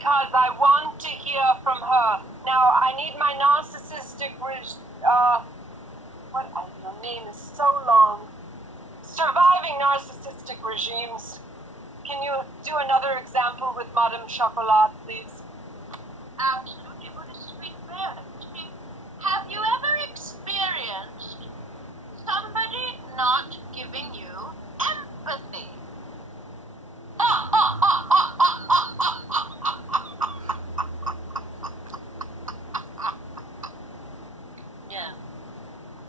because I want to hear from her. Now, I need my narcissistic, your name is so long. Surviving narcissistic regimes. Can you do another example with Madame Chocolat, please? Absolutely, what a sweet bear. Have you ever experienced somebody not giving you empathy? Yeah.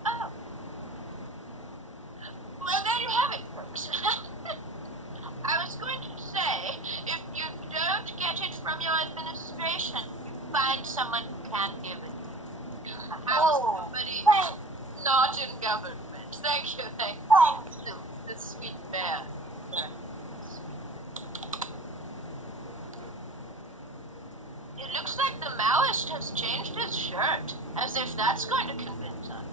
Oh. Well, there you have it, folks. I was going to say, if you don't get it from your administration, find someone who can give it. Somebody not in government. Thank you. The sweet bear. It looks like the Maoist has changed his shirt, as if that's going to convince us.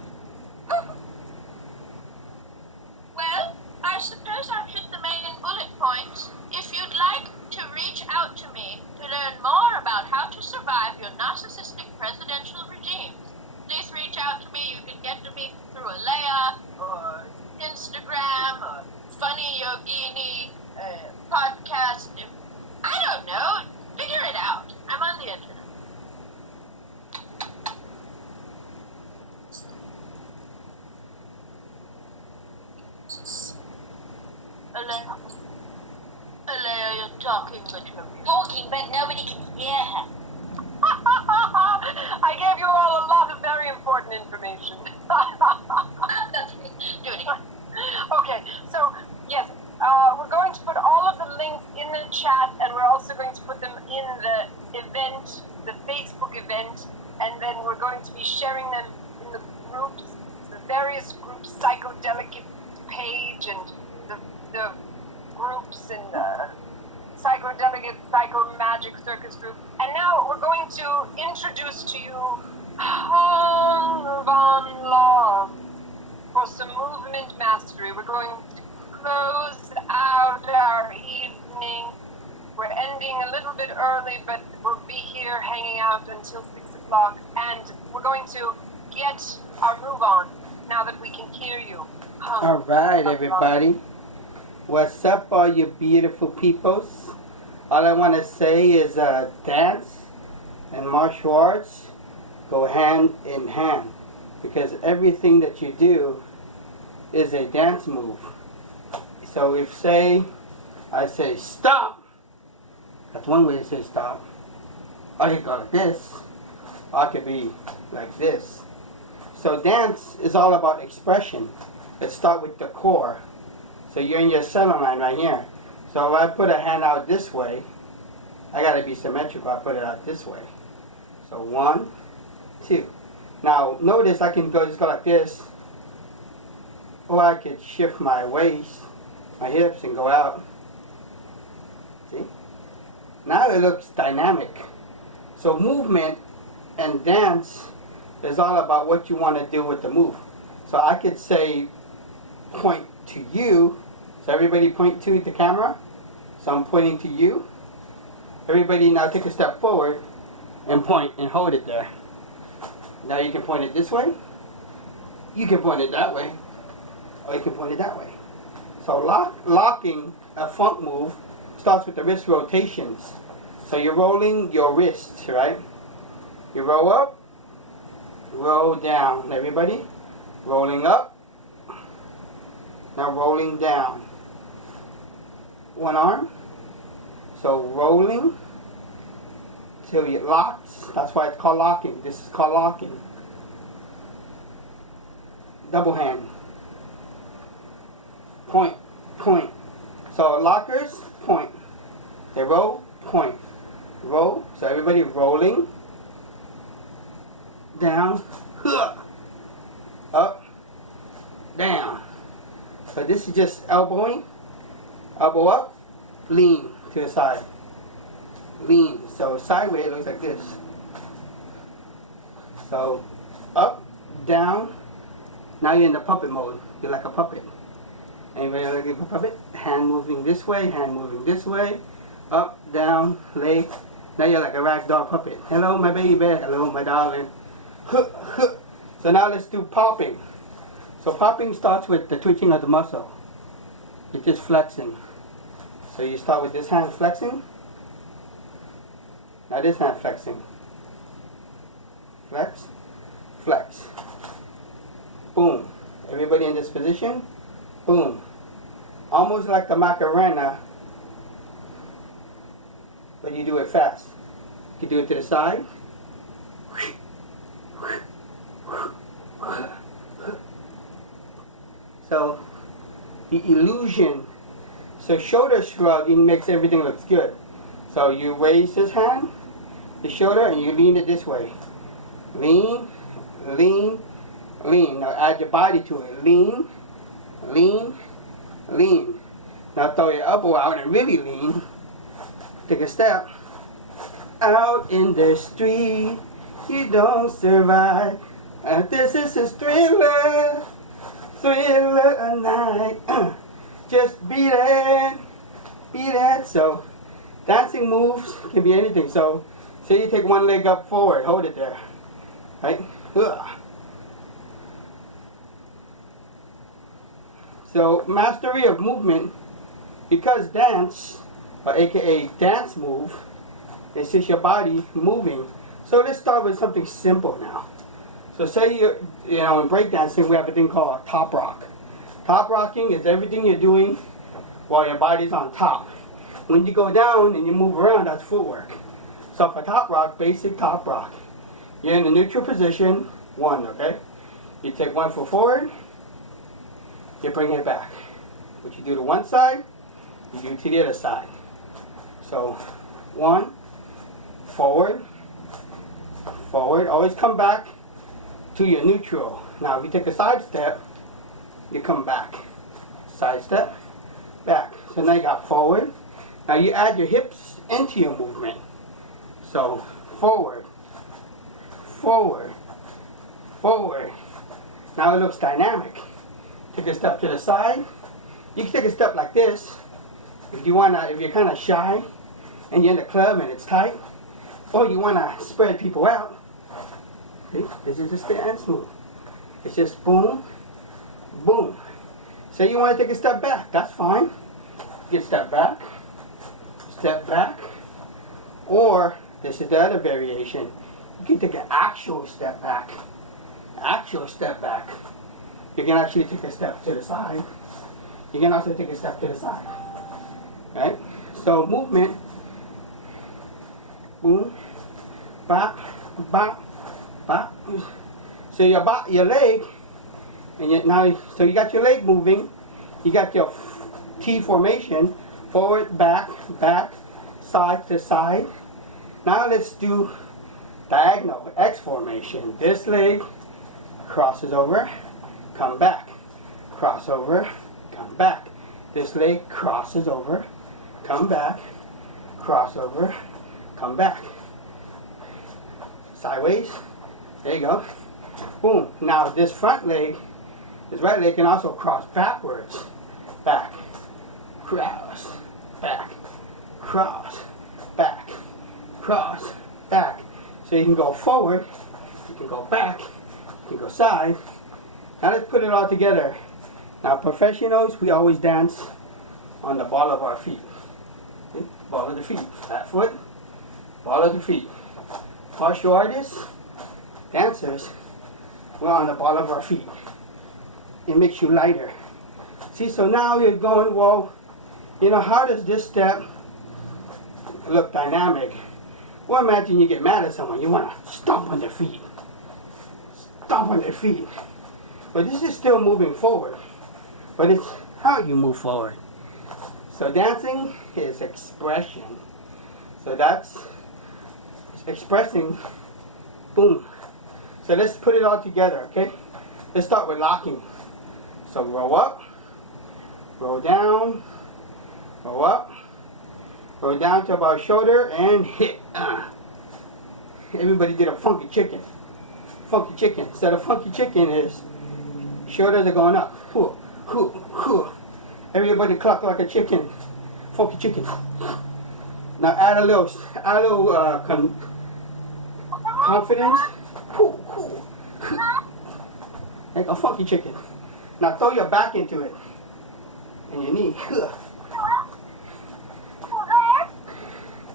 Well, I suppose I've hit the main bullet points. If you'd like to reach out to me to learn more about how to survive your narcissistic presidential regimes, please reach out to me. You can get to me through hELLA, or Instagram, or Funny Yogini, podcast. I don't know. Figure it out. I'm on the internet. H'ELLA, you're talking, but nobody can hear her. I gave you all a lot of very important information. Do it again. Okay, so yes, we're going to put all of the links in the chat, and we're also going to put them in the event, the Facebook event, and then we're going to be sharing them in the groups, the various groups, Psychodelicate page, and the groups, and the Psychodelicate Psycho Magic Circus group. And now we're going to introduce to you Van Love for some movement mastery. We're going to close out our evening. We're ending a little bit early, but we'll be here hanging out until 6 o'clock. And we're going to get our move on now that we can hear you. All right, everybody. What's up, all you beautiful peoples? All I want to say is dance and martial arts go hand in hand, because everything that you do is a dance move. So if I say stop, that's one way to say stop. I could go like this, or I could be like this. So dance is all about expression. Let's start with the core. So you're in your center line right here. So if I put a hand out this way, I gotta be symmetrical. I put it out this way. So 1, 2. Now notice I can just go like this, or I could shift my waist, my hips, and go out. See? Now it looks dynamic. So movement and dance is all about what you want to do with the move. So I could say point to you. So everybody point to the camera. So I'm pointing to you. Everybody now take a step forward and point and hold it there. Now you can point it this way. You can point it that way. Or you can point it that way. So locking a funk move starts with the wrist rotations. So you're rolling your wrists, right? You roll up, roll down. Everybody, rolling up. Now rolling down. One arm. So rolling till it locks. That's why it's called locking. This is called locking. Double hand. Point, point. So lockers, point. They roll, point. Roll. So everybody rolling. Down. Up. Down. So this is just elbowing. Elbow up. Lean to the side. Lean. So sideways it looks like this. So up, down. Now you're in the puppet mode. You're like a puppet. Anybody like a puppet? Hand moving this way, hand moving this way. Up, down, leg, Now you're like a ragdoll puppet. Hello, my baby. Hello, my darling. So now let's do popping. So popping starts with the twitching of the muscle. It's just flexing. So you start with this hand flexing. Now this hand flexing. Flex, flex. Boom. Everybody in this position. Boom. Almost like the Macarena, but you do it fast. You can do it to the side. So the illusion. So shoulder shrugging makes everything look good. So you raise this hand, the shoulder, and you lean it this way. Lean, lean, lean. Now add your body to it. Lean, lean, lean. Now throw your elbow out and really lean. Take a step. Out in the street, you don't survive. And this is a thriller, thriller night. Just beat it, beat it. So dancing moves can be anything. So say you take one leg up forward, hold it there. Right? So mastery of movement, because dance, or aka dance move, it's just your body moving. So let's start with something simple now. So say you know, in breakdancing we have a thing called top rock. Top rocking is everything you're doing while your body's on top. When you go down and you move around, that's footwork. So for top rock, basic top rock, you're in a neutral position, one, okay? You take one foot forward, you bring it back. What you do to one side, you do to the other side. So, one, forward, forward, always come back to your neutral. Now if you take a side step, you come back. Side step, back. So now you got forward. Now you add your hips into your movement. So, forward, forward, forward. Now it looks dynamic. Take a step to the side. You can take a step like this if you wanna, if you're kind of shy and you're in the club and it's tight, or you wanna spread people out. See? This is just the dance move. It's just boom, boom. Say you wanna take a step back, that's fine. You can step back, or this is the other variation. You can take an actual step back. Actual step back. You can actually take a step to the side. You can also take a step to the side. Right? So movement. Boom. Bop. Bop. Bop. So your leg, and now so you got your leg moving. You got your T formation. Forward, back, back, side to side. Now let's do diagonal X formation. This leg crosses over, come back, cross over, come back. This leg crosses over, come back, cross over, come back. Sideways, there you go. Boom. Now this front leg, this right leg can also cross backwards. Back, cross, back, cross, back, cross, back. So you can go forward, you can go back, you can go side. Now let's put it all together. Now professionals, we always dance on the ball of our feet. Ball of the feet, flat foot, ball of the feet. Martial artists, dancers, we're on the ball of our feet. It makes you lighter. See, so now you're going, well, you know, how does this step look dynamic? Well, imagine you get mad at someone. You want to stomp on their feet. Stomp on their feet. But this is still moving forward. But it's how you move forward. So dancing is expression. So that's expressing, boom. So let's put it all together, okay? Let's start with locking. So roll up, roll down, roll up, roll down to about shoulder and hit. Everybody did a funky chicken. Funky chicken. So the funky chicken is shoulders are going up. Hoo, hoo, hoo. Everybody cluck like a chicken. Funky chicken. Now add a little confidence. Like a funky chicken. Now throw your back into it. And your knee.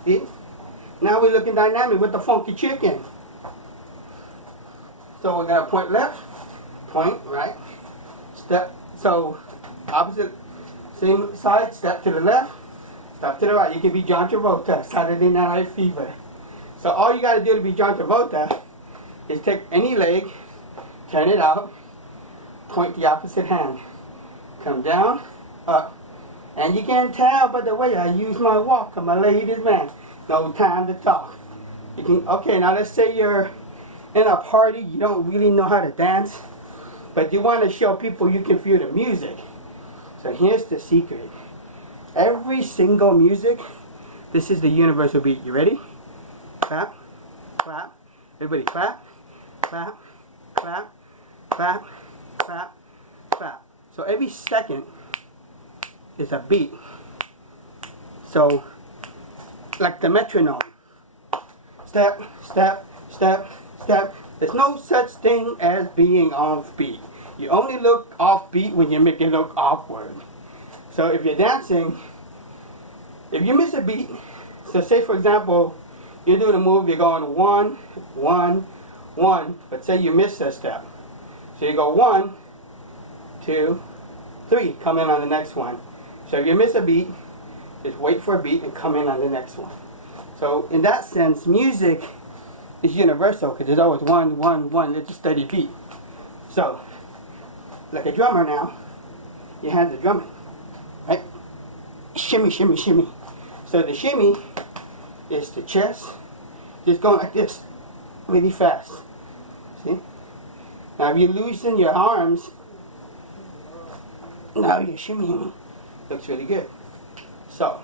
See? Now we're looking dynamic with the funky chicken. So we're gonna point left, point right, step. So opposite, same side, step to the left, step to the right. You can be John Travolta, Saturday Night Fever. So all you gotta do to be John Travolta is take any leg, turn it out, point the opposite hand. Come down, up. And you can tell by the way I use my walk, I'm a ladies man. No time to talk. You can, okay, now let's say you're in a party, you don't really know how to dance, but you want to show people you can feel the music. So here's the secret. Every single music, this is the universal beat. You ready? Clap, clap. Everybody clap, clap, clap, clap, clap, clap. So every second is a beat. So, like the metronome. Step, step, step, step. There's no such thing as being off beat. You only look off beat when you make it look awkward. So if you're dancing, if you miss a beat, so say for example, you're doing a move, you're going 1, 1, 1, but say you miss a step. So you go 1, 2, 3, come in on the next one. So if you miss a beat, just wait for a beat and come in on the next one. So in that sense, music is universal because there's always 1, 1, 1. It's a steady beat. So, like a drummer now, your hands are drumming, right? Shimmy, shimmy, shimmy. So the shimmy is the chest, just going like this, really fast. See? Now if you loosen your arms, now you're shimmying. Looks really good. So,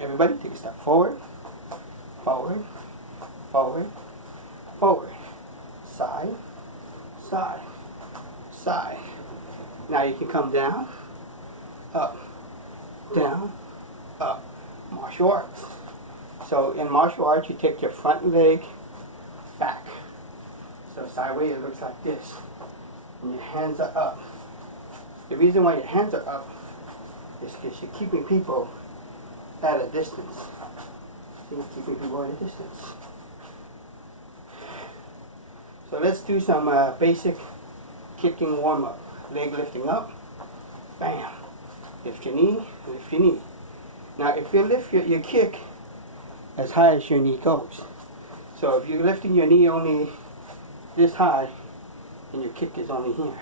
everybody take a step forward, forward, forward, forward, side, side, side. Now you can come down, up, martial arts. So in martial arts, you take your front leg back. So sideways, it looks like this. And your hands are up. The reason why your hands are up is because you're keeping people at a distance. See, keeping people at a distance. So let's do some basic kicking warm-up. Leg lifting up. Bam. Lift your knee, lift your knee. Now if you lift your kick as high as your knee goes. So if you're lifting your knee only this high, and your kick is only here.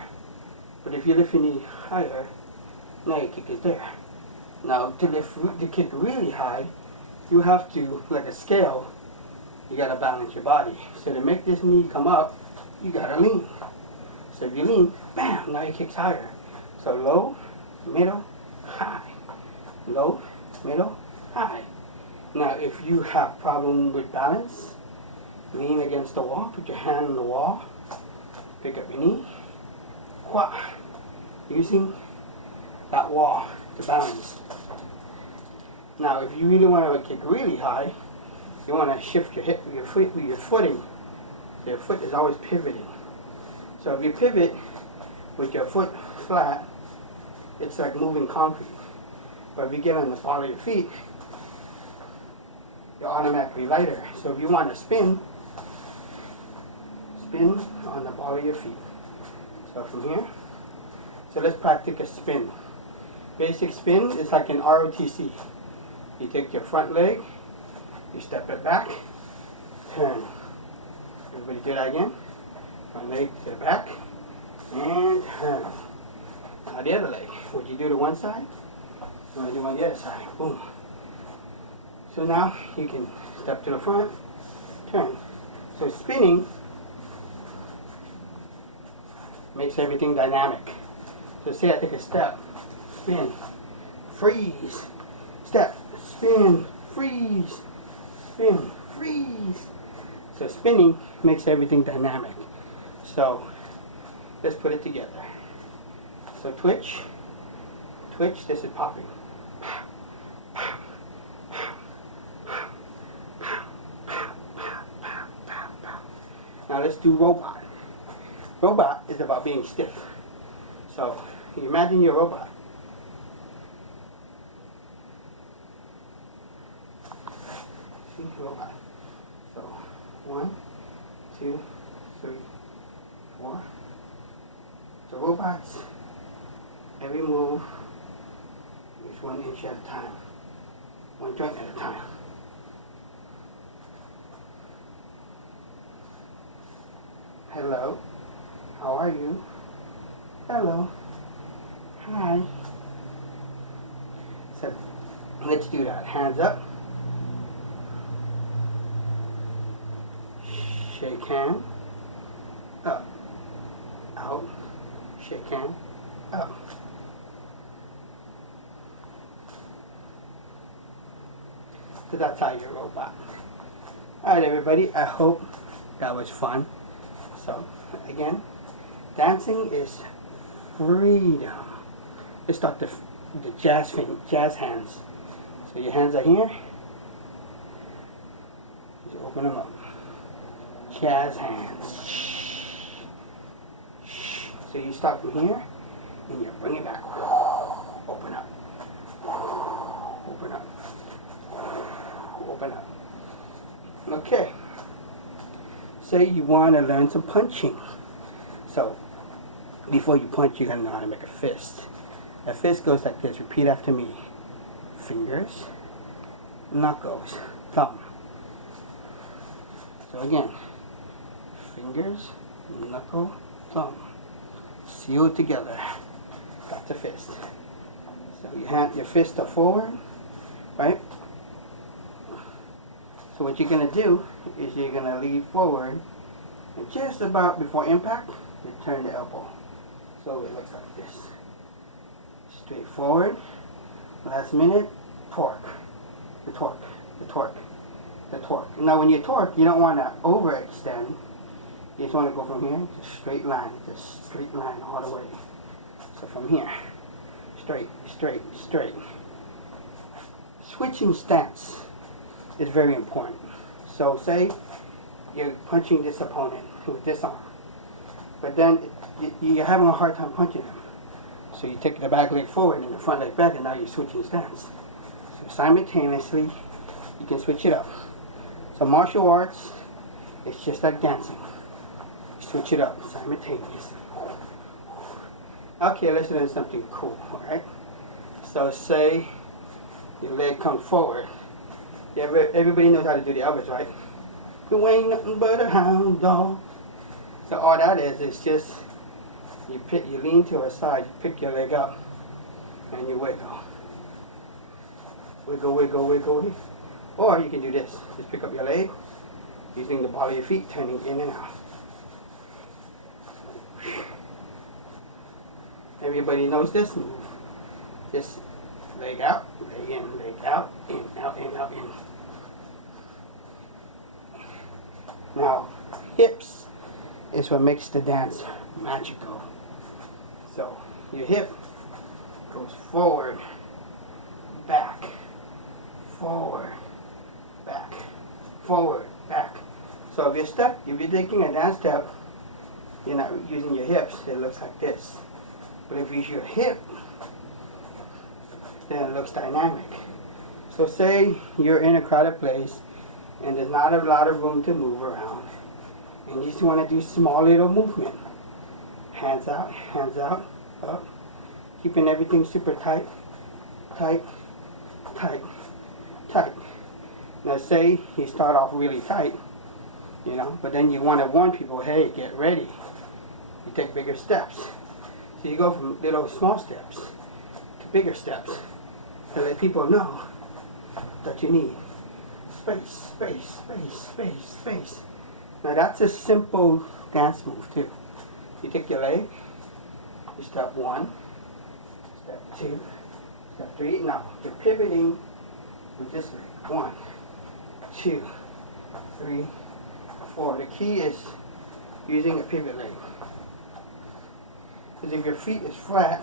But if you lift your knee higher, now your kick is there. Now to lift the kick really high, you have to, like a scale, you gotta balance your body. So to make this knee come up, you gotta lean. So if you lean, bam, now your kick's higher. So low, middle, high. Low, middle, high. Now if you have problem with balance, lean against the wall, put your hand on the wall, pick up your knee, wha, using that wall to balance. Now if you really want to kick really high, you want to shift your hip with your foot, with your footing. So your foot is always pivoting. So if you pivot with your foot flat, it's like moving concrete. But if you get on the ball of your feet, you're automatically lighter. So if you want to spin on the ball of your feet. So from here, so let's practice a spin. Basic spin is like an ROTC. You take your front leg, you step it back, turn. Everybody do that again. Front leg to the back, and turn. Now the other leg. Would you do to one side? You want to do on the other side. Boom. So now you can step to the front, turn. So spinning makes everything dynamic. So say I take a step, spin, freeze, step, spin, freeze, spin, freeze. So spinning makes everything dynamic. So let's put it together. So twitch, twitch, this is popping. Now let's do robot. Robot is about being stiff. So you imagine your robot. See, robot. So 1, 2, 3, 4. So robots, every move is 1 inch at a time, 1 joint at a time. Hello, how are you? Hello, hi. So let's do that. Hands up, shake hand, up, out, shake hand, up. So that's how you robot. Alright everybody, I hope that was fun. So again, dancing is freedom. Let's start the jazz hands. So your hands are here. Just open them up. Jazz hands. So you start from here and you bring it back. Open up. Open up. Open up. Okay. Say you want to learn some punching. So before you punch, you're going to know how to make a fist. A fist goes like this. Repeat after me. Fingers, knuckles, thumb. So again, fingers, knuckle, thumb. Sealed together. That's a fist. So your fists are forward, right? So what you're going to do is you're going to lean forward, and just about before impact, you turn the elbow. So it looks like this. Straight forward. Last minute, torque. The torque. The torque. The torque. Now when you torque, you don't want to overextend. You just want to go from here, just straight line. Just straight line all the way. So from here, straight, straight, straight. Switching stance is very important. So say you're punching this opponent with this arm, but then you're having a hard time punching him. So you take the back leg forward and the front leg back, and now you're switching stance. So simultaneously, you can switch it up. So martial arts, it's just like dancing. You switch it up simultaneously. Okay, let's learn something cool, alright? So say your leg comes forward. Everybody knows how to do the Elvis, right? You ain't nothing but a hound dog. So all that is just you lean to a side, you pick your leg up, and you wiggle. Wiggle, wiggle, wiggle, wiggle. Or you can do this. Just pick up your leg, using the ball of your feet, turning in and out. Everybody knows this move. Just leg out, leg in, out, out, in. Now, hips is what makes the dance magical. So, your hip goes forward, back, forward, back, forward, back. So if you're stuck, if you're taking a dance step, you're not using your hips, it looks like this. But if you use your hip, then it looks dynamic. So say you're in a crowded place and there's not a lot of room to move around, and you just want to do small little movement. Hands out, up, keeping everything super tight, tight, tight, tight. Now say you start off really tight, but then you want to warn people, hey, get ready. You take bigger steps. So you go from little small steps to bigger steps to let people know that you need space, space, space, space, space. Now that's a simple dance move too. You take your leg, you step 1, step 2, step 3. Now you're pivoting with this leg. 1, 2, 3, 4. The key is using a pivot leg. Because if your feet is flat,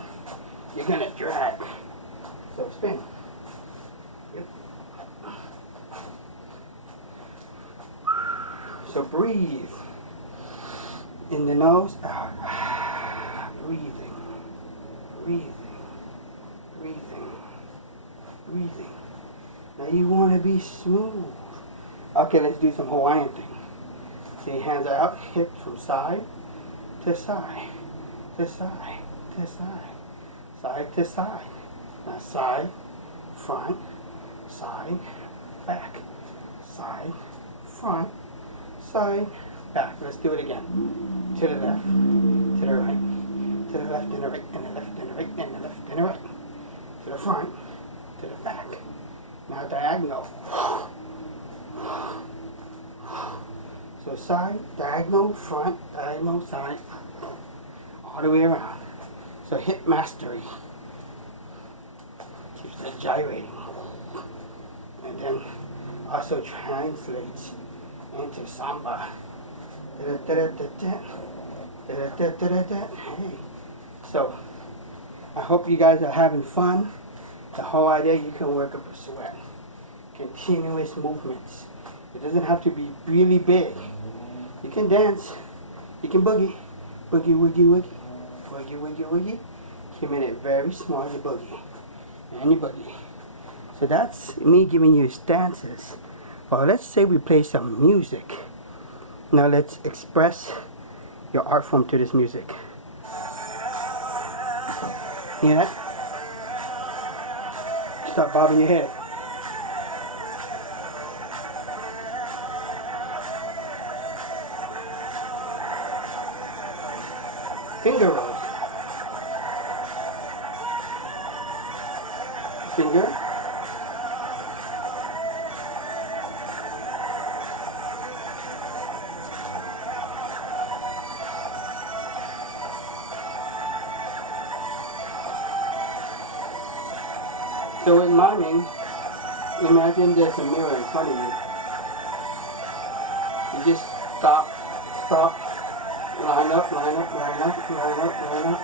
you're going to drag. So spin. Yep. So breathe. the nose, out. Breathing, breathing, breathing, breathing. Now you want to be smooth. Okay, let's do some Hawaiian thing. See, hands are out, hips from side to side, to side, to side, side to side. Now side, front, side, back, side, front, side, back. Let's do it again. To the left, to the right, to the left and the right, and the left and the right, and the left and the right. To the front, to the back. Now diagonal. So side, diagonal, front, diagonal, side, all the way around. So hip mastery. Keeps it gyrating. And then also translates into samba. Hey. So I hope you guys are having fun. The whole idea, you can work up a sweat. Continuous movements. It doesn't have to be really big. You can dance. You can boogie. Boogie, woogie, woogie. Boogie, woogie, woogie. Keeping it very small, you boogie. And you boogie. So that's me giving you stances. Well, let's say we play some music. Now let's express your art form to this music. Hear that? Start bobbing your head. Finger rolls. Finger. So in miming, imagine there's a mirror in front of you. You just stop, line up, line up, line up, line up, line up.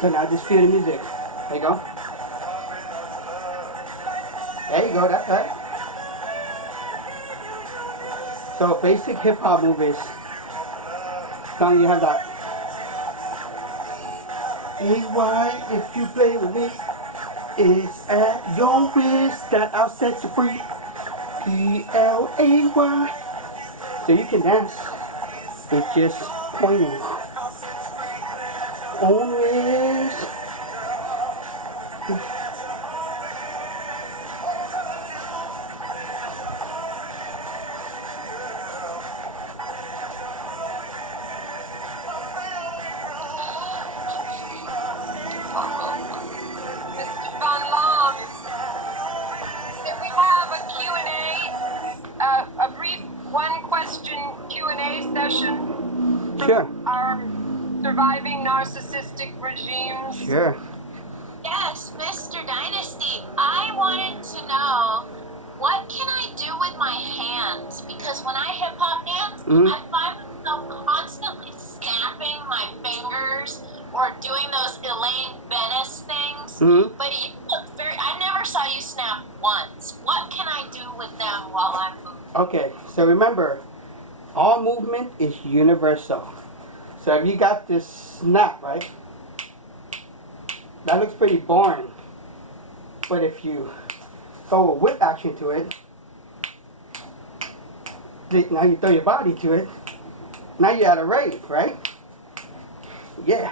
So now just feel the music. There you go. There you go, that's right. So basic hip hop move is, as long as you have that. AY, if you play with me, it's at your risk that I'll set you free. PLAY. So you can dance with just pointing. Always. A brief one-question Q&A session from Sure. our surviving narcissistic regimes. Sure. Yes, Mr. Dynasty, I wanted to know, what can I do with my hands? Because when I hip hop dance, I find myself constantly snapping my fingers or doing those Elaine Bennis things. But you look I never saw you snap once. What can I do with them while I'm moving? Okay, so remember, all movement is universal. So if you got this snap, right? That looks pretty boring. But if you throw a whip action to it, now you throw your body to it, now you're at a rave, right? Yeah.